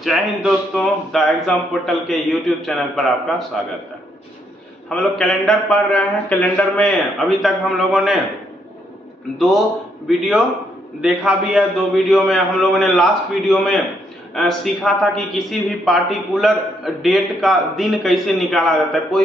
जय हिंद दोस्तों, the exam portal के यूट्यूब चैनल पर आपका स्वागत है। हम लोग कैलेंडर पढ़ रहे हैं। कैलेंडर में अभी तक हम लोगों ने 2 वीडियो देखा भी है। 2 वीडियो में हम लोगों ने लास्ट वीडियो में सीखा था कि किसी भी पार्टिकुलर डेट का दिन कैसे निकाला जाता है। कोई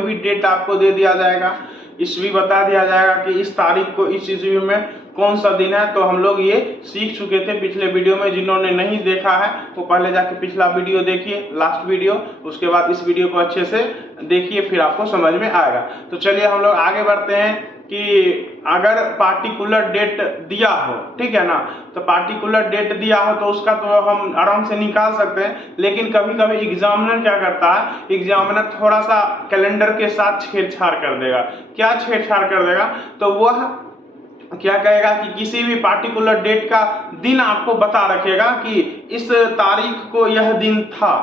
भी डेट आपको दे दिया जाएगा, ईस्वी बता दिया जाएगा कि इस तारीख को इस ईस्वी में कौन सा दिन है। तो हम लोग ये सीख चुके थे पिछले वीडियो में। जिन्होंने नहीं देखा है वो पहले जाके पिछला वीडियो देखिए, लास्ट वीडियो, उसके बाद इस वीडियो को अच्छे से देखिए, फिर आपको समझ में आएगा। तो चलिए हम लोग आगे बढ़ते हैं कि अगर पार्टिकुलर डेट दिया हो, ठीक है ना, तो पार्टिकुलर डेट दिया हो तो उसका तो हम आराम से निकाल सकते हैं। लेकिन कभी कभी एग्जामिनर क्या करता है, एग्जामिनर थोड़ा सा कैलेंडर के साथ छेड़छाड़ कर देगा। क्या छेड़छाड़ कर देगा? तो वह क्या कहेगा कि किसी भी पार्टिकुलर डेट का दिन आपको बता रखेगा कि इस तारीख को यह दिन था,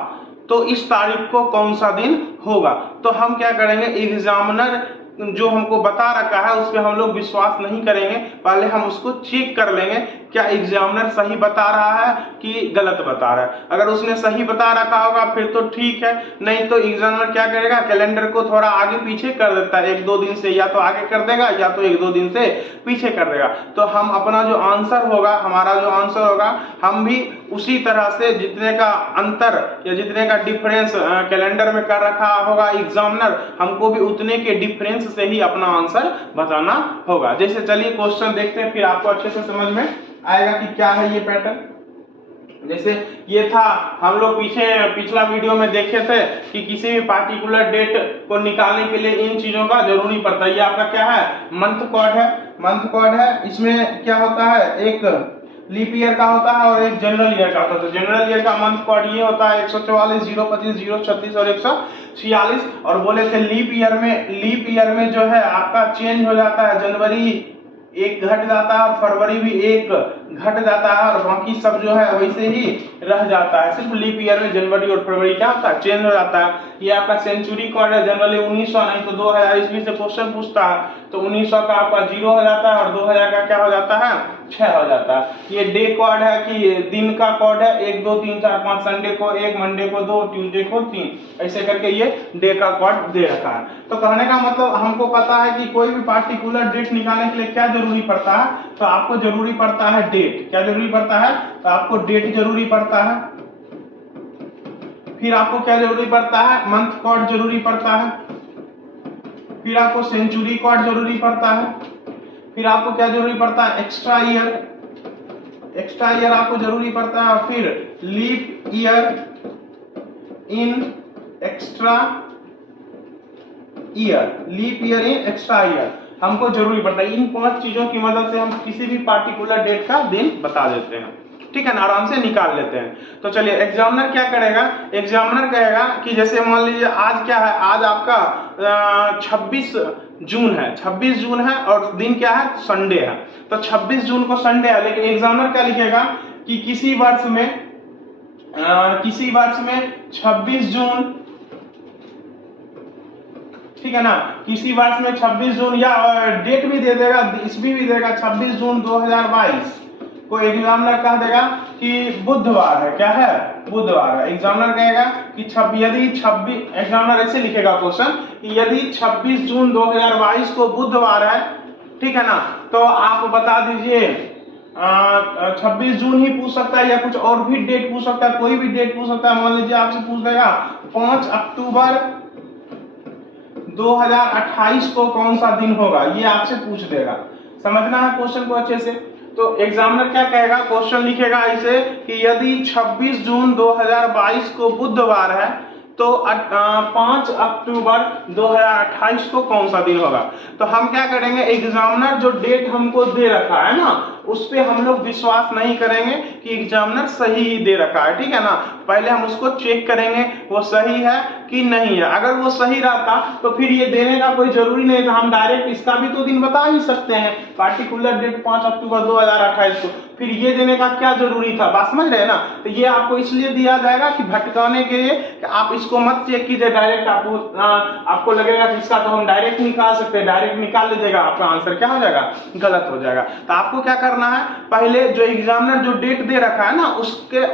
तो इस तारीख को कौन सा दिन होगा। तो हम क्या करेंगे, एग्जामिनर जो हमको बता रखा है उस पर हम लोग विश्वास नहीं करेंगे। पहले हम उसको चेक कर लेंगे क्या एग्जामिनर सही बता रहा है कि गलत बता रहा है। अगर उसने सही बता रखा होगा फिर तो ठीक है, नहीं तो एग्जामिनर क्या करेगा, कैलेंडर को थोड़ा आगे पीछे कर देता है। 1-2 दिन से या तो आगे कर देगा या तो 1-2 दिन से पीछे कर देगा। तो हम अपना जो आंसर होगा, हमारा जो आंसर होगा, हम भी उसी तरह से जितने का अंतर या जितने का डिफरेंस कैलेंडर में कर रखा होगा एग्जामिनर, हमको भी उतने के डिफरेंस से ही अपना आंसर बताना होगा। जैसे चलिए क्वेश्चन देखते हैं, फिर आपको अच्छे से समझ में आएगा कि क्या है ये पैटर्न। जैसे ये था, हम लोग पिछला वीडियो में देखे थे कि किसी भी पार्टिकुलर डेट को निकालने के लिए इन चीजों का जरूरी पड़ता है। ये आपका क्या है, मंथ कोड है। मंथ कोड है, इसमें क्या होता है, एक लीप ईयर का होता है और एक जनरल ईयर का होता है। तो जनरल ईयर का मंथ कोड ये होता है 144, 025, 036 और 146। और बोले थे लीप ईयर में जो है आपका चेंज हो जाता है, जनवरी 1 घट जाता है और फरवरी भी 1 घट जाता है और बाकी सब जो है वैसे ही रह जाता है। सिर्फ लीप ईयर में जनवरी और फरवरी क्या होता है, चेंज हो जाता है। ये आपका सेंचुरी कोड है, जनरली 1900 नहीं तो 2000 ईस्वी से क्वेश्चन पूछता है, तो 1900 का आपका 0 हो जाता है और 2000 का क्या हो जाता है, 6 हो जाता है। ये डे कोड है कि दिन का कोड है, 1 2 3 4 5, संडे को 1, मंडे को 2, ट्यूसडे को 3, ऐसे करके ये डे का कोड दे रखा है। तो कहने का मतलब हमको पता है कि कोई भी पार्टिकुलर डेट निकालने के लिए क्या जरूरी पड़ता है, तो आपको जरूरी पड़ता है डेट। क्या जरूरी पड़ता है, तो आपको डेट जरूरी पड़ता है। फिर आपको क्या जरूरी पड़ता है, मंथ कोड जरूरी पड़ता है। फिर आपको सेंचुरी कोड जरूरी पड़ता है। फिर आपको क्या जरूरी पड़ता है, एक्स्ट्रा ईयर आपको जरूरी पड़ता है। फिर leap year in extra year हमको जरूरी पड़ता है। इन 5 चीजों की मदद से हम किसी भी पार्टिकुलर डेट का दिन बता देते हैं, ठीक है ना, आराम से निकाल लेते हैं। तो चलिए एग्जामिनर क्या करेगा, एग्जामिनर कहेगा कि जैसे मान लीजिए आज क्या है, आज आपका 26 जून है। 26 जून है और दिन क्या है, संडे है। तो 26 जून को संडे है, लेकिन एग्जामिनर क्या लिखेगा कि किसी वर्ष में 26 जून, ठीक है ना, किसी वर्ष में 26 जून या डेट भी दे देगा, ईस्वी भी देगा, 26 जून 2022 को एग्जामिनर कह देगा कि बुधवार है। क्या है, बुधवार है। एग्जामिनर कहेगा कि एग्जामिनर ऐसे लिखेगा क्वेश्चन कि यदि 26 जून 2022 को बुधवार है, ठीक है ना, तो आप बता दीजिए 26 जून ही पूछ सकता है या कुछ और भी डेट पूछ सकता है, कोई भी डेट पूछ सकता है। मान लीजिए आपसे पूछ देगा 5 अक्टूबर 2028 को कौन सा दिन होगा, ये आपसे पूछ देगा। समझना है क्वेश्चन को अच्छे से। तो एग्जामिनर क्या कहेगा, क्वेश्चन लिखेगा ऐसे कि यदि 26 जून 2022 को बुधवार है तो 5 अक्टूबर 2028 को कौन सा दिन होगा। तो हम क्या करेंगे, एग्जामिनर जो डेट हमको दे रखा है ना, उस पे हम लोग विश्वास नहीं करेंगे कि एग्जामिनर सही ही दे रखा है, ठीक है ना। पहले हम उसको चेक करेंगे वो सही है कि नहीं है। अगर वो सही रहता तो फिर ये देने का कोई जरूरी नहीं था, हम डायरेक्ट इसका भी तो दिन बता ही सकते हैं, पार्टिकुलर डेट 5 अक्टूबर 2028 को। फिर ये देने का क्या जरूरी था, बात समझ रहे हैं ना। तो ये आपको इसलिए दिया जाएगा कि भटकाने के लिए, कि आप इसको मत चेक कीजिए डायरेक्ट। आपको लगेगा कि इसका तो हम डायरेक्ट निकाल सकते हैं, डायरेक्ट निकाल लीजिएगा, आपका आंसर क्या हो जाएगा, गलत हो जाएगा। तो आपको क्या करना है, पहले जो एग्जामिनर जो डेट दे रखा है ना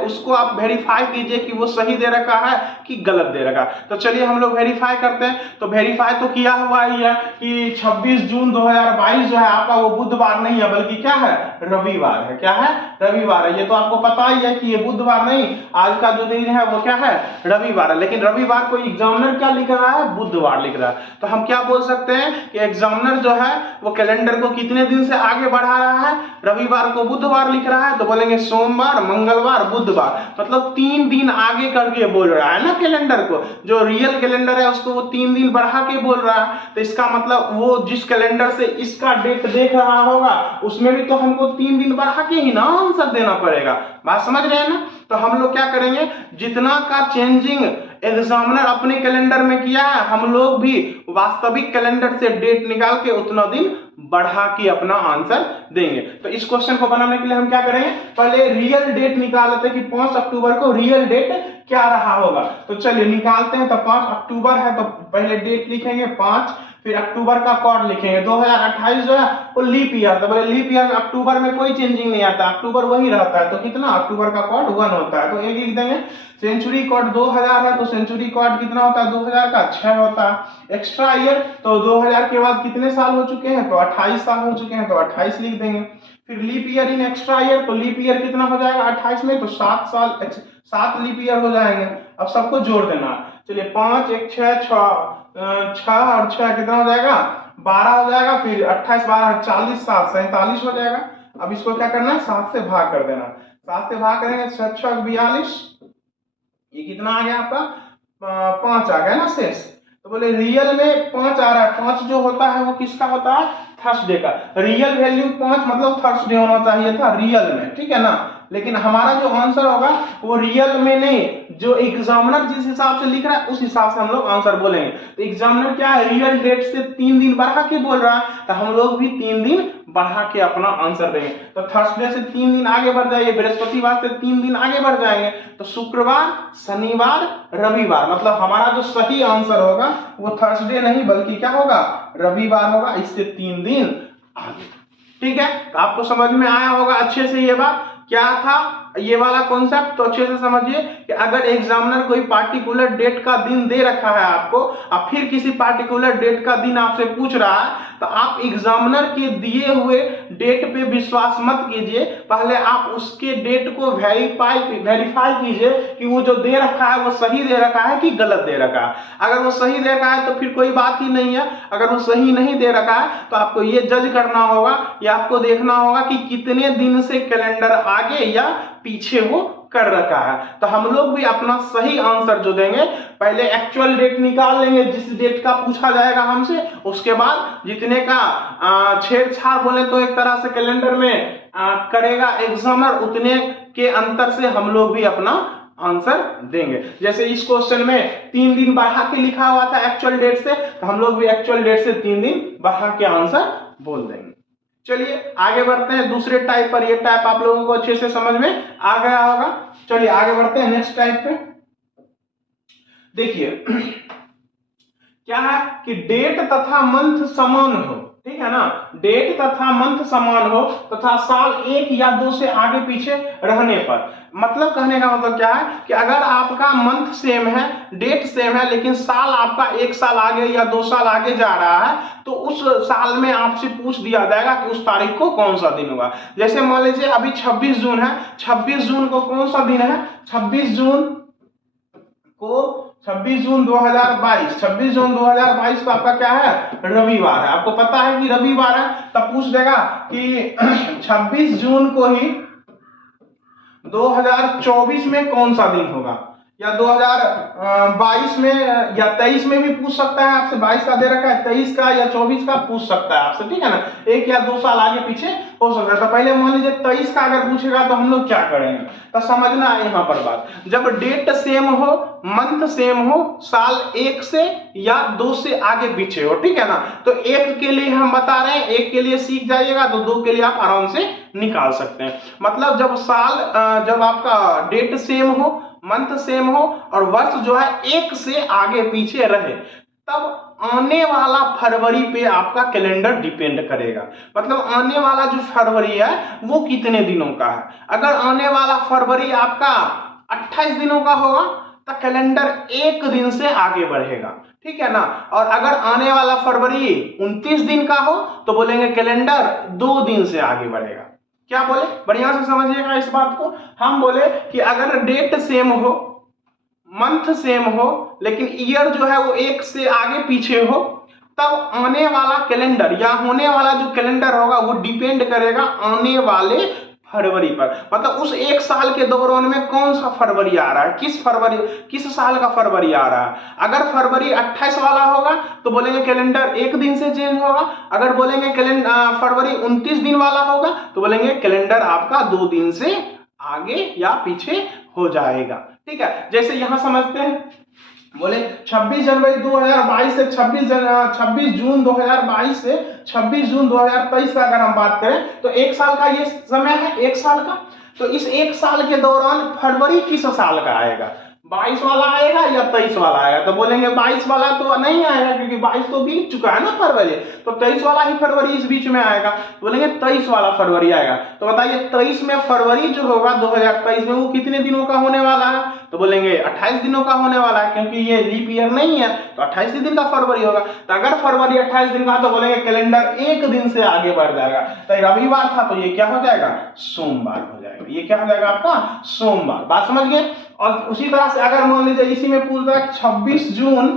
उसको आप वेरीफाई कीजिए कि वो सही दे रखा है कि गलत दे रखा है। तो चलिए हम लोग वेरीफाई करते हैं। तो वेरीफाई तो किया हुआ ही है कि 26 जून 2022 जो है आपका वो बुधवार नहीं है बल्कि क्या है, रविवार है। क्या है, रविवार है। ये तो आपको पता ही है कि ये बुधवार नहीं, आज का जो दिन है वो क्या है, रविवार है। लेकिन रविवार को एग्जामिनर क्या लिख रहा है, बुधवार लिख रहा है। तो हम क्या बोल सकते हैं कि एग्जामिनर जो है वो कैलेंडर को कितने दिन से आगे बढ़ा रहा है, रविवार को बुधवार लिख रहा है, तो बोलेंगे सोमवार, मंगलवार, बुधवार, मतलब 3 दिन आगे करके बोल रहा है ना कैलेंडर को। जो रियल कैलेंडर है उसको वो 3 दिन बढ़ा के बोल रहा है। तो इसका मतलब वो जिस कैलेंडर से इसका डेट देख रहा होगा उसमें भी तो हमको 3 दिन बढ़ा के ही ना आंसर देना पड़ेगा। बात समझ रहे हैं ना। तो हम लोग क्या करेंगे, जितना का चेंजिंग एग्जामिनर अपने कैलेंडर में किया है हम लोग भी वास्तविक कैलेंडर से डेट निकाल के उतना दिन बढ़ा के अपना आंसर देंगे। तो इस क्वेश्चन को बनाने के लिए हम क्या करेंगे, पहले रियल डेट निकाल लेते हैं कि 5 अक्टूबर को रियल डेट क्या रहा होगा। तो चलिए निकालते हैं। तो 5 अक्टूबर है तो पहले डेट लिखेंगे 5, फिर अक्टूबर का कॉर्ड लिखेंगे। 2028 जो है वो लीप ईयर, तो बोले लीप ईयर में अक्टूबर में कोई चेंजिंग नहीं आता, अक्टूबर वही रहता है। तो कितना, अक्टूबर का कॉर्ड 1 होता है, तो 1 लिख देंगे। सेंचुरी कॉर्ड 2000 है तो सेंचुरी कॉर्ड कितना होता है, 2000 का 6 होता है। एक्स्ट्रा ईयर तो 2000 के बाद कितने साल हो चुके हैं, तो 28 साल हो चुके हैं, तो 28 लिख देंगे। फिर leap year in extra year, तो लीप ईयर कितना हो जाएगा 28 में, तो 7 साल, 7 लीप ईयर हो जाएंगे। अब सबको जोड़ देना। चलिए 5 1 6 6 और 6 कितना हो जाएगा, 12 हो जाएगा। फिर 28 12 40 7 47 हो जाएगा। अब इसको क्या करना है, 7 से भाग कर देना। 7 से भाग करेंगे 6 6 42, ये कितना आ गया आपका 5 आ गया ना शेष। तो बोले रियल में 5 आ रहा है। 5 जो होता है वो किसका होता है, थर्सडे का। रियल वैल्यू 5 मतलब थर्सडे होना चाहिए था रियल में, ठीक है ना। लेकिन हमारा जो आंसर होगा वो रियल में नहीं, जो एग्जामिनर जिस हिसाब से लिख रहा है उस हिसाब से हम लोग आंसर बोलेंगे। तो एग्जामिनर क्या है, रियल डेट से 3 दिन बढ़ा के बोल रहा है, तो हम लोग भी 3 दिन बढ़ा के अपना आंसर देंगे। तो थर्सडे से 3 दिन आगे बढ़ जाइए, बृहस्पतिवार से 3 दिन आगे बढ़ जाएंगे, तो शुक्रवार, शनिवार, रविवार, मतलब हमारा जो सही आंसर होगा वो थर्सडे नहीं बल्कि क्या होगा, रविवार होगा। इससे 3 दिन आगे। ठीक है, तो आपको समझ में आया होगा अच्छे से ये बात क्या था ये वाला कॉन्सेप्ट। तो अच्छे से समझिए कि अगर एग्जामिनर कोई पार्टिकुलर डेट का दिन दे रखा है आपको और फिर किसी पार्टिकुलर डेट का दिन आपसे पूछ रहा है, तो आप एग्जामिनर के दिए हुए डेट पे विश्वास मत कीजिए, पहले आप उसके डेट को वेरीफाई कीजिए कि वो जो दे रखा है वो सही दे रखा है कि गलत दे रखा है। अगर वो सही दे रखा है तो फिर कोई बात ही नहीं है, अगर वो सही नहीं दे रखा है तो आपको ये जज करना होगा या आपको देखना होगा कि कितने दिन से कैलेंडर आगे या पीछे वो कर रखा है। तो हम लोग भी अपना सही आंसर जो देंगे पहले एक्चुअल डेट निकाल लेंगे जिस डेट का पूछा जाएगा हमसे, उसके बाद जितने का छेड़छाड़ बोले तो एक तरह से कैलेंडर में करेगा एग्जामिनर, उतने के अंतर से हम लोग भी अपना आंसर देंगे। जैसे इस क्वेश्चन में 3 दिन बढ़ा के लिखा हुआ था एक्चुअल डेट से, तो हम लोग भी एक्चुअल डेट से 3 दिन बढ़ा के आंसर बोल देंगे। चलिए आगे बढ़ते हैं दूसरे टाइप पर। ये टाइप आप लोगों को अच्छे से समझ में आ गया होगा। चलिए आगे बढ़ते हैं नेक्स्ट टाइप पे। देखिए क्या है कि डेट तथा मंथ समान हो, ठीक है ना, डेट तथा मंथ समान हो तथा साल 1 या 2 से आगे पीछे रहने पर, मतलब कहने का मतलब क्या है कि अगर आपका मंथ सेम है, डेट सेम है, लेकिन साल आपका 1 साल आगे या 2 साल आगे जा रहा है, तो उस साल में आपसे पूछ दिया जाएगा कि उस तारीख को कौन सा दिन होगा। जैसे मान लीजिए अभी 26 जून है, 26 जून को कौन सा दिन है, 26 जून 2022, 26 जून 2022 को आपका क्या है, रविवार है। आपको पता है कि रविवार है, तब पूछ देगा कि 26 जून को ही 2024 में कौन सा दिन होगा, या 2022 में या 23 में भी पूछ सकता है आपसे। 22 का दे रखा है, 23 का या 24 का पूछ सकता है आपसे, ठीक है ना, 1 या 2 साल आगे पीछे हो सकता है। तो पहले मान लीजिए 23 का अगर पूछेगा तो हम लोग क्या करेंगे, तो समझना है यहाँ पर बात, जब डेट सेम हो, मंथ सेम हो, साल 1 से या 2 से आगे पीछे हो, ठीक है ना, तो 1 के लिए हम बता रहे हैं, 1 के लिए सीख जाइएगा तो 2 के लिए आप आराम से निकाल सकते हैं। मतलब जब आपका डेट सेम हो, मंथ सेम हो और वर्ष जो है 1 से आगे पीछे रहे, तब आने वाला फरवरी पे आपका कैलेंडर डिपेंड करेगा। मतलब आने वाला जो फरवरी है वो कितने दिनों का है। अगर आने वाला फरवरी आपका 28 दिनों का होगा तो कैलेंडर एक दिन से आगे बढ़ेगा, ठीक है ना। और अगर आने वाला फरवरी 29 दिन का हो तो बोलेंगे कैलेंडर 2 दिन से आगे बढ़ेगा। क्या बोले, बढ़िया से समझिएगा इस बात को। हम बोले कि अगर डेट सेम हो, मंथ सेम हो, लेकिन ईयर जो है वो एक से आगे पीछे हो, तब आने वाला कैलेंडर या होने वाला जो कैलेंडर होगा वो डिपेंड करेगा आने वाले फरवरी पर। मतलब उस एक साल के दौरान में कौन सा फरवरी आ रहा है, किस साल का फरवरी आ रहा है। अगर फरवरी 28 वाला होगा तो बोलेंगे कैलेंडर एक दिन से चेंज होगा। अगर बोलेंगे फरवरी 29 दिन वाला होगा तो बोलेंगे कैलेंडर आपका 2 दिन से आगे या पीछे हो जाएगा, ठीक है। जैसे यहां समझते हैं, बोले 26 जनवरी 2022 से 26 जून 2022 से 26 जून 2023 का अगर हम बात करें तो एक साल का ये समय है, एक साल का। तो इस एक साल के दौरान फरवरी किस साल का आएगा, 22 वाला आएगा या 23 वाला आएगा। तो बोलेंगे 22 वाला तो नहीं आएगा क्योंकि 22 तो बीत चुका है ना फरवरी, तो 23 वाला ही फरवरी इस बीच में आएगा। तो बोलेंगे 23 वाला फरवरी आएगा। तो बताइए 23 में फरवरी जो होगा 2023 में वो कितने दिनों का होने वाला है। तो बोलेंगे 28 दिनों का होने वाला है, क्योंकि ये लीप ईयर नहीं है तो 28 दिन का फरवरी होगा। तो अगर फरवरी 28 दिन का तो बोलेंगे कैलेंडर एक दिन से आगे बढ़ जाएगा। तो रविवार था तो ये क्या हो जाएगा, सोमवार हो जाएगा। ये क्या हो जाएगा आपका, सोमवार। बात समझ गए। और उसी तरह से अगर मान लीजिए इसी में पूछता है 26 जून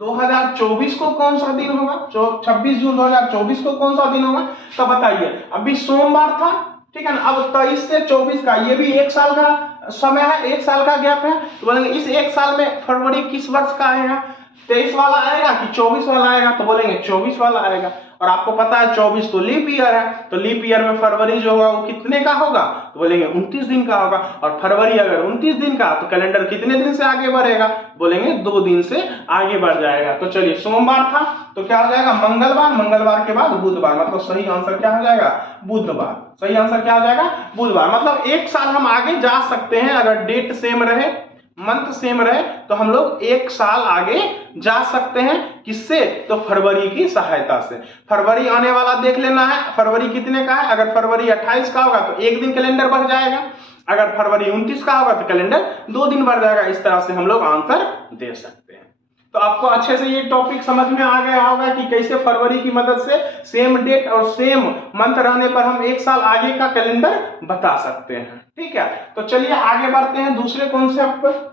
2024 को कौन सा दिन होगा, 26 जून 2024 को कौन सा दिन होगा। तो बताइए अभी सोमवार था, ठीक है ना। अब 23 से 24 का ये भी एक साल का समय है, एक साल का गैप है। तो बोलेंगे इस एक साल में फरवरी किस वर्ष का आएगा, 23 वाला आएगा कि 24 वाला आएगा। तो बोलेंगे 24 वाला आएगा। और आपको पता है 24 तो लीप ईयर है, तो लीप ईयर में फरवरी जो होगा वो कितने का होगा, तो बोलेंगे 29 दिन का होगा। और फरवरी अगर 29 दिन का तो कैलेंडर कितने दिन से आगे बढ़ेगा, बोलेंगे 2 दिन से आगे बढ़ जाएगा। तो चलिए सोमवार था तो क्या हो जाएगा, मंगलवार, मंगलवार के बाद बुधवार। मतलब सही आंसर क्या हो जाएगा, बुधवार। सही आंसर क्या हो जाएगा, बुधवार। मतलब एक साल हम आगे जा सकते हैं अगर डेट सेम रहे, मंथ सेम रहे, तो हम लोग एक साल आगे जा सकते हैं। किससे, तो फरवरी की सहायता से। फरवरी आने वाला देख लेना है, फरवरी कितने का है। अगर फरवरी 28 का होगा तो एक दिन कैलेंडर बढ़ जाएगा। अगर फरवरी 29 का होगा तो कैलेंडर 2 दिन बढ़ जाएगा। इस तरह से हम लोग आंसर दे सकते हैं। तो आपको अच्छे से ये टॉपिक समझ में आ गया होगा कि कैसे फरवरी की मदद से सेम डेट और सेम मंथ रहने पर हम एक साल आगे का कैलेंडर बता सकते हैं, ठीक है। तो चलिए आगे बढ़ते हैं दूसरे कॉन्सेप्ट पर।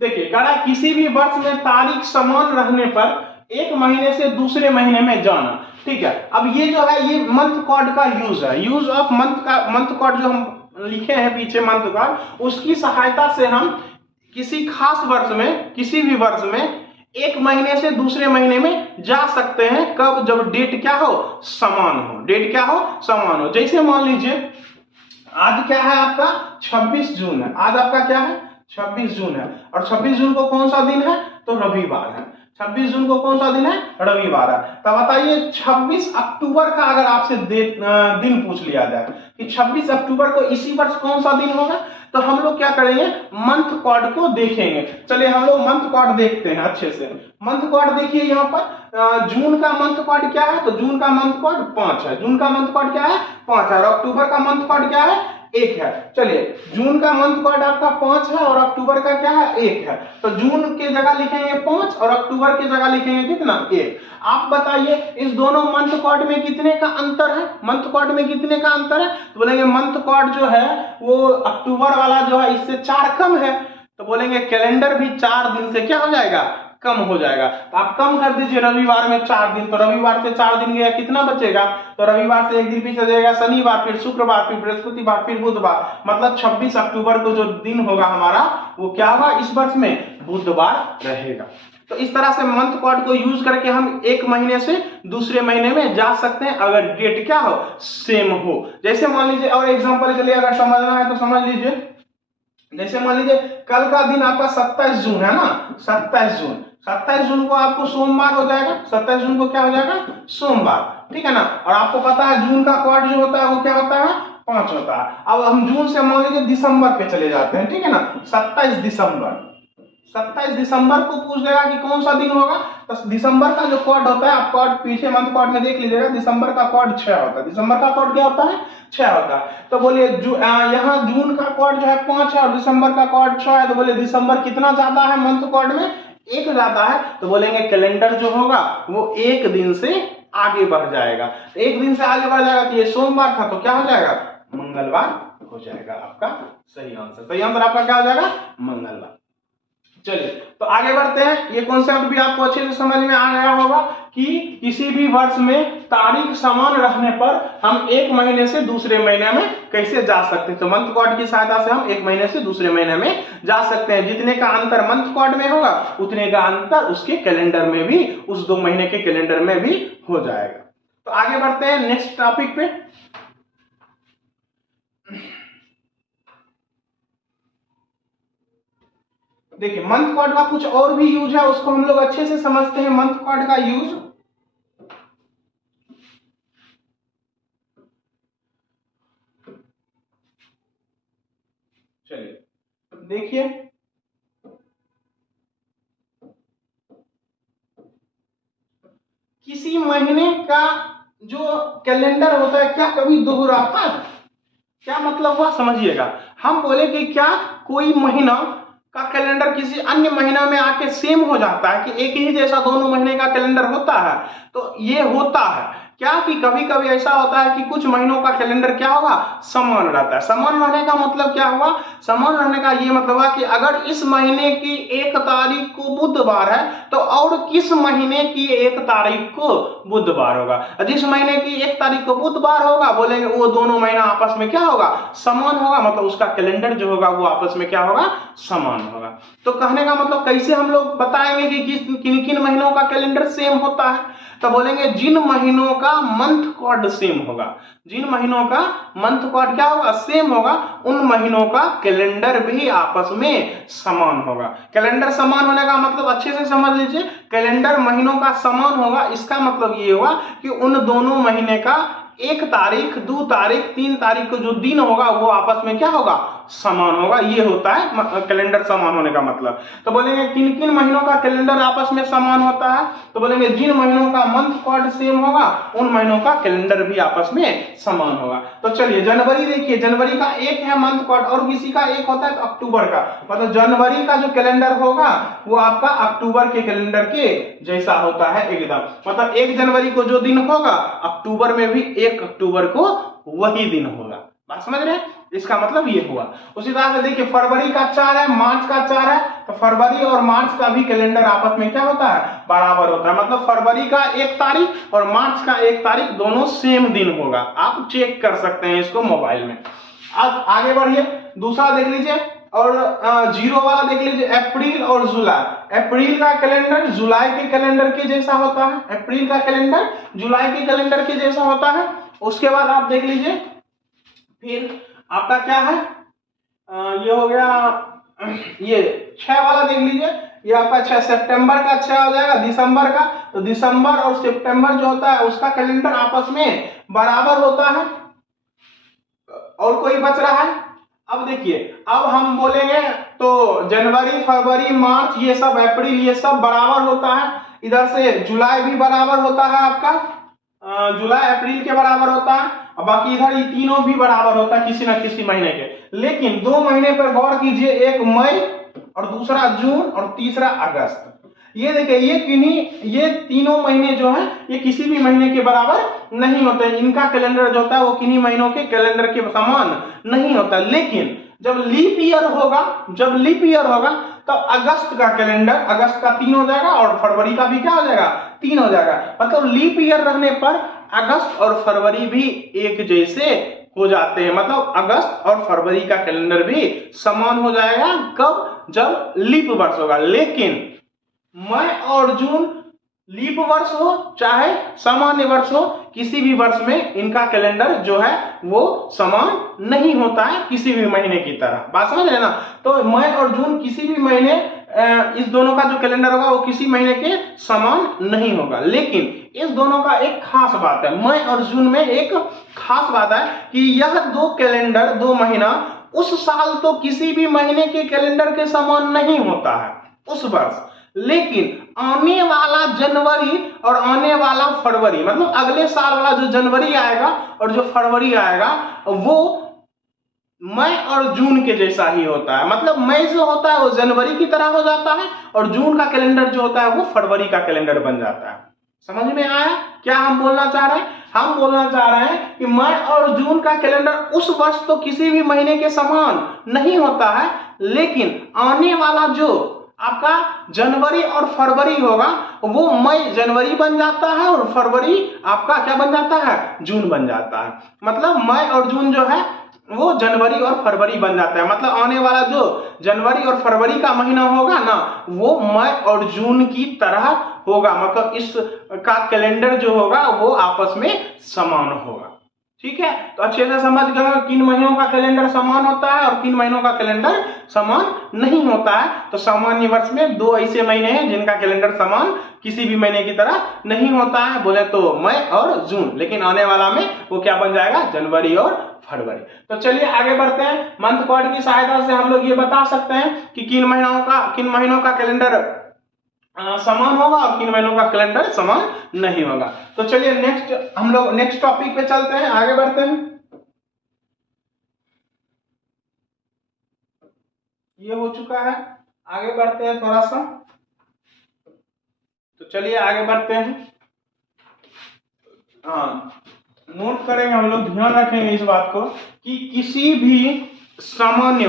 देखिए कड़ा किसी भी वर्ष में तारीख समान रहने पर एक महीने से दूसरे महीने में जाना, ठीक है। अब ये जो है ये मंथ कोड का यूज है, यूज ऑफ मंथ कोड जो हम लिखे हैं पीछे मंथ कोड, उसकी सहायता से हम किसी खास वर्ष में, किसी भी वर्ष में एक महीने से दूसरे महीने में जा सकते हैं। कब, जब डेट क्या हो, समान हो। डेट क्या हो, समान हो। जैसे मान लीजिए आज क्या है आपका 26 जून है, आज आपका क्या है 26 जून है। और 26 जून को कौन सा दिन है, तो रविवार है। 26 जून को कौन सा दिन है, रविवार है। तो बताइए 26 अक्टूबर का अगर आपसे दिन पूछ लिया जाए कि 26 अक्टूबर को इसी वर्ष कौन सा दिन होगा, तो हम लोग क्या करेंगे, मंथ कोड को देखेंगे। चलिए हम लोग मंथ कोड देखते हैं अच्छे से। मंथ कोड देखिए यहाँ पर जून का मंथ कोड क्या है, तो जून का मंथ कोड 5 है। जून का मंथ कोड क्या है, 5 है। और अक्टूबर का मंथ कोड क्या है, 1 है। चलिए जून का मंथ कोड आपका 5 है और अक्टूबर का क्या है, 1 है। तो जून के जगह लिखेंगे 5 और अक्टूबर की जगह लिखेंगे कितना, 1। आप बताइए इस दोनों मंथ कोड में कितने का अंतर है, मंथ कोड में कितने का अंतर है। तो बोलेंगे मंथ कोड जो है वो अक्टूबर वाला जो है इससे 4 कम है। तो बोलेंगे कैलेंडर भी 4 दिन से क्या हो जाएगा, कम हो जाएगा। तो आप कम कर दीजिए रविवार में 4 दिन, तो रविवार से 4 दिन गया कितना बचेगा, तो रविवार से एक दिन पीछे जाएगा शनिवार, फिर शुक्रवार, फिर बृहस्पतिवार, फिर बुधवार। मतलब 26 अक्टूबर को जो दिन होगा हमारा वो क्या होगा, इस वर्ष में बुधवार रहेगा। तो इस तरह से मंथ कोड को यूज करके हम एक महीने से दूसरे महीने में जा सकते हैं अगर डेट क्या हो, सेम हो। जैसे मान लीजिए और एग्जांपल के लिए अगर समझना है तो समझ लीजिए, जैसे मान लीजिए कल का दिन आपका 27 जून है ना, 27 जून को आपको सोमवार हो जाएगा। 27 जून को क्या हो जाएगा, सोमवार, ठीक है ना। और आपको पता है जून का कोड जो होता है वो क्या होता है, 5 होता है। अब हम जून से मान लीजिए दिसंबर पे चले जाते हैं, ठीक है ना। 27 दिसंबर, 27 दिसंबर को पूछ लेगा कि कौन सा दिन होगा, तो दिसंबर का जो कोड होता है, आप कोड पीछे मंथ कोड में देख लीजिएगा, दिसंबर का कोड 6 होता है। दिसंबर का कोड क्या होता है? 6 होता है। तो बोलिए यहाँ जून का कोड जो है 5 है और दिसंबर का कोड 6 है, तो बोलिए दिसंबर कितना ज्यादा है मंथ कोड में? 1 ज्यादा है। तो बोलेंगे कैलेंडर जो होगा वो 1 दिन से आगे बढ़ जाएगा। 1 दिन से आगे बढ़ जाएगा, तो ये सोमवार था तो क्या हो जाएगा? मंगलवार हो जाएगा आपका सही आंसर। सही आंसर आपका क्या हो जाएगा? मंगलवार। चलिए तो आगे बढ़ते हैं। ये कॉन्सेप्ट भी आपको अच्छे से समझ में आ गया होगा कि किसी भी वर्ष में तारीख समान रहने पर हम एक महीने से दूसरे महीने में कैसे जा सकते हैं। तो मंथ कोड की सहायता से हम एक महीने से दूसरे महीने में जा सकते हैं। जितने का अंतर मंथ कोड में होगा उतने का अंतर उसके कैलेंडर में भी, उस 2 महीने के कैलेंडर में भी हो जाएगा। तो आगे बढ़ते हैं नेक्स्ट टॉपिक पे। देखिए मंथ कोड का कुछ और भी यूज है, उसको हम लोग अच्छे से समझते हैं। मंथ कोड का यूज, चलिए देखिए किसी महीने का जो कैलेंडर होता है क्या कभी दोहराता है? क्या मतलब हुआ समझिएगा। हम बोले कि क्या कोई महीना का कैलेंडर किसी अन्य महीना में आके सेम हो जाता है, कि एक ही जैसा दोनों महीने का कैलेंडर होता है? तो ये होता है क्या कि कभी कभी ऐसा होता है कि कुछ महीनों का कैलेंडर क्या होगा? समान रहता है। समान रहने का मतलब क्या हुआ? समान रहने का ये मतलब है कि अगर इस महीने की 1 तारीख को बुधवार है तो और किस महीने की 1 तारीख को बुधवार होगा। जिस महीने की 1 तारीख को बुधवार होगा बोलेंगे वो दोनों महीना आपस में क्या होगा? समान होगा। मतलब उसका कैलेंडर जो होगा वो आपस में क्या होगा? समान होगा। तो कहने का मतलब कैसे हम लोग बताएंगे कि किन किन महीनों का कैलेंडर सेम होता है? तो बोलेंगे जिन महीनों का मंथ कोड सेम होगा, जिन महीनों का मंथ कोड क्या होगा? सेम होगा, उन महीनों का कैलेंडर भी आपस में समान होगा। कैलेंडर समान होने का मतलब अच्छे से समझ लीजिए, कैलेंडर महीनों का समान होगा इसका मतलब ये हुआ कि उन दोनों महीने का 1 तारीख, 2 तारीख, 3 तारीख को जो दिन होगा वो आपस में क्या होगा? समान होगा। ये होता है कैलेंडर समान होने का मतलब। तो बोलेंगे किन किन महीनों का कैलेंडर आपस में समान होता है? तो बोलेंगे जिन महीनों का मंथ कोड सेम होगा उन महीनों का कैलेंडर भी आपस में समान होगा। तो चलिए जनवरी देखिए, जनवरी का 1 है मंथ कोड और किसी का 1 होता है तो अक्टूबर का, मतलब जनवरी का जो कैलेंडर होगा वो आपका अक्टूबर के कैलेंडर के जैसा होता है एकदम। मतलब 1 जनवरी को जो दिन होगा अक्टूबर में भी 1 अक्टूबर को वही दिन होगा। बात समझ रहे हैं? इसका मतलब ये हुआ। उसी तरह से देखिए फरवरी का 4 है, मार्च का 4 है, तो फरवरी और मार्च का भी कैलेंडर आपस में क्या होता है? बराबर होता है। मतलब फरवरी का 1 तारीख और मार्च का 1 तारीख दोनों सेम दिन होगा। आप चेक कर सकते हैं इसको मोबाइल में। अब आगे बढ़िए, दूसरा देख लीजिए और 0 वाला देख लीजिए, अप्रैल और जुलाई। अप्रैल का कैलेंडर जुलाई के कैलेंडर के जैसा होता है। अप्रैल का कैलेंडर जुलाई के कैलेंडर के जैसा होता है। उसके बाद आप देख लीजिए फिर आपका क्या है, ये हो गया, ये 6 वाला देख लीजिए, ये आपका 6 सितंबर का 6 हो जाएगा। दिसंबर का, तो दिसंबर और सितंबर जो होता है उसका कैलेंडर आपस में बराबर होता है। और कोई बच रहा है? अब देखिए, अब हम बोलेंगे तो जनवरी, फरवरी, मार्च, ये सब, अप्रैल, ये सब बराबर होता है। इधर से जुलाई भी बराबर होता है आपका, जुलाई अप्रैल के बराबर होता है। और बाकी इधर ये तीनों भी बराबर होता है किसी न किसी महीने के। लेकिन 2 महीने पर गौर कीजिए, एक मई और दूसरा जून और तीसरा अगस्त। ये देखिए ये तीनों महीने जो है ये किसी भी महीने के बराबर नहीं होते। इनका कैलेंडर जो होता है वो किन्हीं महीनों के कैलेंडर के समान नहीं होता। लेकिन जब लीप ईयर होगा तब अगस्त का कैलेंडर, अगस्त का 3 हो जाएगा और फरवरी का भी क्या हो जाएगा? 3 हो जाएगा। मतलब लीप ईयर रहने पर अगस्त और फरवरी भी एक जैसे हो जाते हैं। मतलब अगस्त और फरवरी का कैलेंडर भी समान हो जाएगा। कब? जब लीप वर्ष होगा। लेकिन मई और जून लीप वर्ष हो चाहे सामान्य वर्ष हो, किसी भी वर्ष में इनका कैलेंडर जो है वो समान नहीं होता है किसी भी महीने की तरह। बात समझ रहे ना? तो मई और जून किसी भी महीने, इस दोनों का जो कैलेंडर होगा वो किसी महीने के समान नहीं होगा। लेकिन इस दोनों का एक खास बात है, मई और जून में एक खास बात है कि यह 2 कैलेंडर, 2 महीना उस साल तो किसी भी महीने के कैलेंडर के समान नहीं होता है। उस वर्ष। लेकिन आने वाला जनवरी और आने वाला फरवरी, मतलब अगले साल वाला जो जनवरी आएगा और जो फरवरी आएगा, वो मई और जून के जैसा ही होता है। मतलब मई जो होता है वो जनवरी की तरह हो जाता है और जून का कैलेंडर जो होता है वो फरवरी का कैलेंडर बन जाता है। समझ में आया क्या हम बोलना चाह रहे हैं? हम बोलना चाह रहे हैं कि मई और जून का कैलेंडर उस वर्ष तो किसी भी महीने के समान नहीं होता है, लेकिन आने वाला जो आपका जनवरी और फरवरी होगा वो मई जनवरी बन जाता है और फरवरी आपका क्या बन जाता है? जून बन जाता है। मतलब मई और जून जो है वो जनवरी और फरवरी बन जाता है। मतलब आने वाला जो जनवरी और फरवरी का महीना होगा ना, वो मई और जून की तरह होगा। मतलब इस का कैलेंडर जो होगा वो आपस में समान होगा। ठीक है, तो अच्छे से समझ गए किन महीनों का कैलेंडर समान होता है और किन महीनों का कैलेंडर समान नहीं होता है। तो सामान्य वर्ष में दो ऐसे महीने हैं जिनका कैलेंडर समान किसी भी महीने की तरह नहीं होता है, बोले तो मई और जून। लेकिन आने वाला में वो क्या बन जाएगा? जनवरी और फरवरी। तो चलिए आगे बढ़ते हैं। मंथ कोड की सहायता से हम लोग ये बता सकते हैं कि किन महीनों का कैलेंडर समान होगा और किन महीनों का कैलेंडर समान नहीं होगा। तो चलिए हम लोग नेक्स्ट टॉपिक पे चलते हैं, आगे बढ़ते हैं। ये हो चुका है, आगे बढ़ते हैं थोड़ा सा। तो चलिए आगे बढ़ते हैं। हाँ, नोट करेंगे हम लोग, ध्यान रखेंगे इस बात को कि किसी भी सामान्य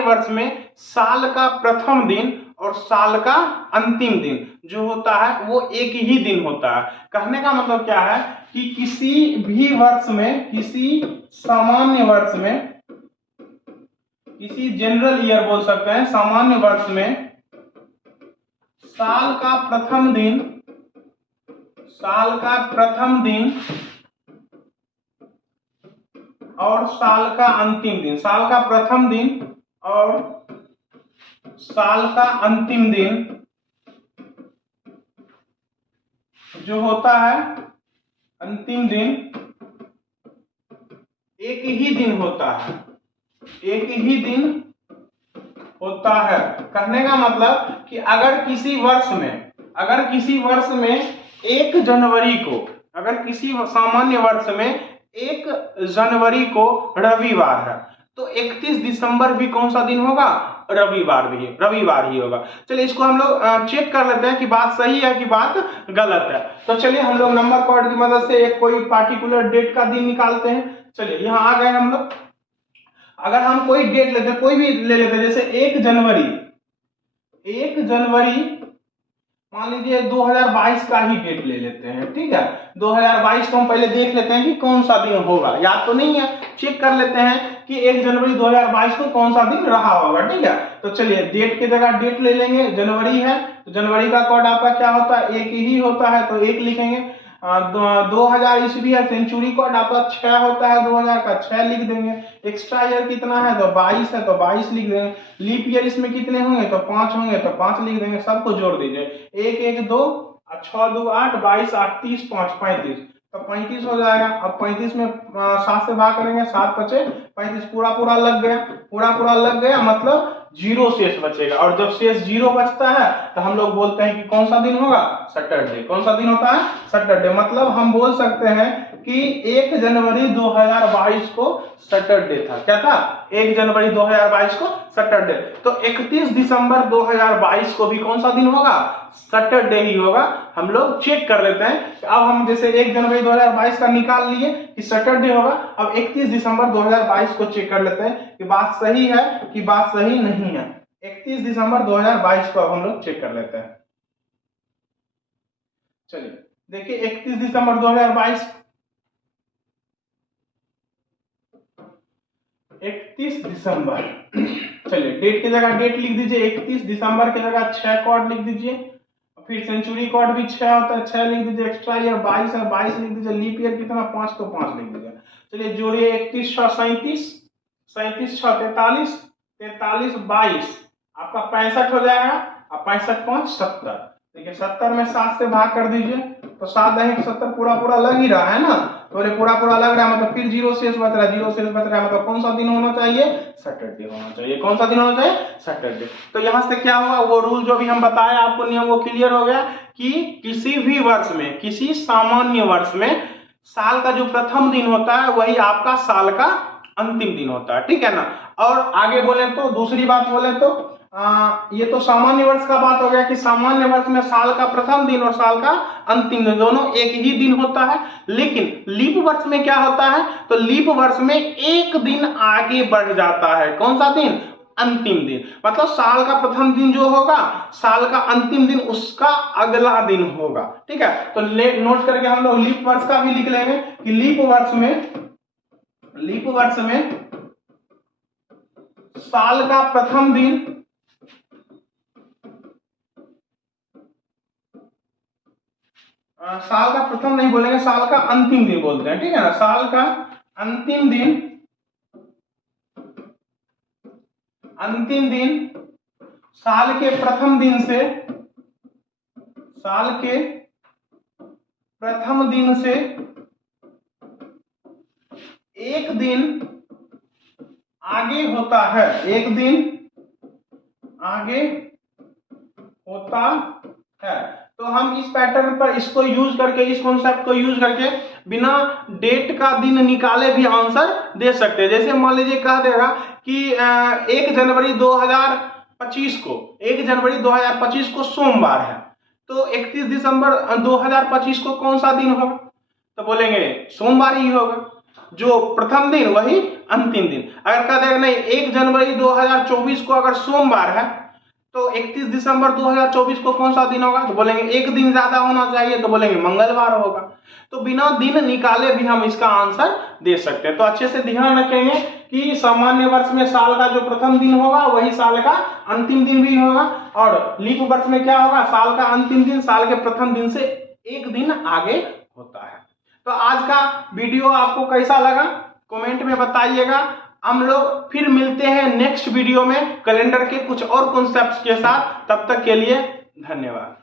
वर्ष में साल का प्रथम दिन और साल का अंतिम दिन जो होता है वो एक ही दिन होता है। कहने का मतलब क्या है कि किसी भी वर्ष में, किसी सामान्य वर्ष में, किसी जनरल ईयर बोल सकते हैं, सामान्य वर्ष में साल का प्रथम दिन और साल का अंतिम दिन, साल का प्रथम दिन और साल का अंतिम दिन जो होता है, अंतिम दिन एक ही दिन होता है, एक ही दिन होता है। कहने का मतलब कि अगर किसी वर्ष में 1 जनवरी को, अगर किसी सामान्य वर्ष में 1 जनवरी को रविवार है तो 31 दिसंबर भी कौन सा दिन होगा? रविवार ही होगा। चलिए इसको हम लोग चेक कर लेते हैं कि बात सही है कि बात गलत है। तो चलिए हम लोग नंबर कोड की मदद से एक कोई पार्टिकुलर डेट का दिन निकालते हैं। चलिए यहाँ आ गए हम लोग। अगर हम कोई डेट लेते हैं, कोई भी ले लेते हैं, जैसे 1 जनवरी मान लीजिए 2022 का ही डेट ले लेते हैं। ठीक है, 2022 को हम पहले देख लेते हैं कि कौन सा दिन होगा। याद तो नहीं है, चेक कर लेते हैं कि 1 जनवरी 2022 को कौन सा दिन रहा होगा। ठीक है, तो चलिए डेट की जगह डेट ले लेंगे। जनवरी है तो जनवरी का कोड आपका क्या होता है? 1 ही होता है तो 1 लिखेंगे। 2000 ईस्वी है, सेंचुरी कोड आपका 6 होता है, 2000 का 6 लिख देंगे। एक्स्ट्रा ईयर कितना है? तो 22 है तो 22 लिख देंगे। लीप ईयर इसमें कितने होंगे? तो 5 होंगे तो 5 लिख देंगे। सबको जोड़ दीजिए, 1 1 2 6 2 8 22 8 30 5 35, तो 35 हो जाएगा। अब 35 में 7 से भाग करेंगे, 7 बचे 35, पूरा लग गया, मतलब 0 शेष बचेगा। और जब शेष 0 बचता है तो हम लोग बोलते हैं कि कौन सा दिन होगा? सैटरडे। कौन सा दिन होता है? सैटरडे। मतलब हम बोल सकते हैं कि 1 जनवरी 2022 को सैटरडे था। क्या था? 1 जनवरी 2022 को सैटरडे। तो 31 दिसंबर 2022 को भी कौन सा दिन होगा? सैटरडे ही होगा। हम लोग चेक कर लेते हैं। अब हम जैसे 1 जनवरी 2022 का निकाल लिए कि सैटरडे होगा। अब 31 दिसंबर 2022 को चेक कर लेते हैं कि बात सही है कि बात सही नहीं है। 31 दिसंबर 2022 को अब हम लोग चेक कर लेते हैं। चलिए देखिए 31 दिसंबर 2022, 31 दिसंबर चलिए डेट की जगह डेट लिख दीजिए, 31 दिसंबर की जगह 6 कोड लिख दीजिए। फिर सेंचुरी कोड भी 6 होता है, 6 लिख दीजिए। एक्स्ट्रा ईयर 22 है, 22 लिख दीजिए। लीप ईयर कितना? 5, तो 5 लिख दीजिए। चलिए जोड़िए, 31 6 37, 37 6 43, 43 22 आपका 65 हो जाएगा। अब 65 5 70, देखिए 70 में 7 से भाग कर दीजिए तो 7 × 70 पूरा पूरा लग ही रहा है ना, तो बोले पूरा पूरा लग रहा है मतलब फिर 0 शेष बच रहा है, 0 शेष बच रहा है मतलब कौन सा दिन होना चाहिए, सैटरडे होना चाहिए। कौन सा दिन होना चाहिए, सैटरडे। तो यहाँ से क्या हुआ, वो रूल जो भी हम बताए आपको नियम वो क्लियर हो गया कि किसी भी वर्ष में, किसी सामान्य वर्ष में साल का जो प्रथम दिन होता है वही आपका साल का अंतिम दिन होता है, ठीक है ना। और आगे बोले तो दूसरी बात बोले तो ये तो सामान्य वर्ष का बात हो गया कि सामान्य वर्ष में साल का प्रथम दिन और साल का अंतिम दिन दोनों एक ही दिन होता है। लेकिन लीप वर्ष में क्या होता है, तो लीप वर्ष में एक दिन आगे बढ़ जाता है। कौन सा दिन, अंतिम दिन। मतलब साल का प्रथम दिन जो होगा, साल का अंतिम दिन उसका अगला दिन होगा, ठीक है। तो नोट करके हम लोग लीप वर्ष का भी लिख लेंगे कि लीप वर्ष में साल का प्रथम दिन साल का प्रथम नहीं बोलेंगे, साल का अंतिम दिन बोलते हैं, ठीक है ना। साल का अंतिम दिन साल के प्रथम दिन से एक दिन आगे होता है, एक दिन आगे होता है। तो हम इस पैटर्न पर इसको यूज करके, इस कॉन्सेप्ट को यूज करके बिना डेट का दिन निकाले भी आंसर दे सकते हैं। जैसे मान लीजिए कह देगा कि 1 जनवरी 2025 को सोमवार है, तो 31 दिसंबर 2025 को कौन सा दिन होगा, तो बोलेंगे सोमवार ही होगा, जो प्रथम दिन वही अंतिम दिन। अगर कह देगा नहीं 1 जनवरी 2024 को अगर सोमवार है तो 31 दिसंबर 2024 को कौन सा दिन होगा, तो बोलेंगे एक दिन ज्यादा होना चाहिए, तो बोलेंगे मंगलवार होगा। तो बिना दिन निकाले भी हम इसका आंसर दे सकते हैं। तो अच्छे से ध्यान रखेंगे कि सामान्य वर्ष में साल का जो प्रथम दिन होगा वही साल का अंतिम दिन भी होगा, और लीप वर्ष में क्या होगा, साल का अंतिम दिन साल के प्रथम दिन से एक दिन आगे होता है। तो आज का वीडियो आपको कैसा लगा कमेंट में बताइएगा। हम लोग फिर मिलते हैं नेक्स्ट वीडियो में कैलेंडर के कुछ और कॉन्सेप्ट्स के साथ। तब तक के लिए धन्यवाद।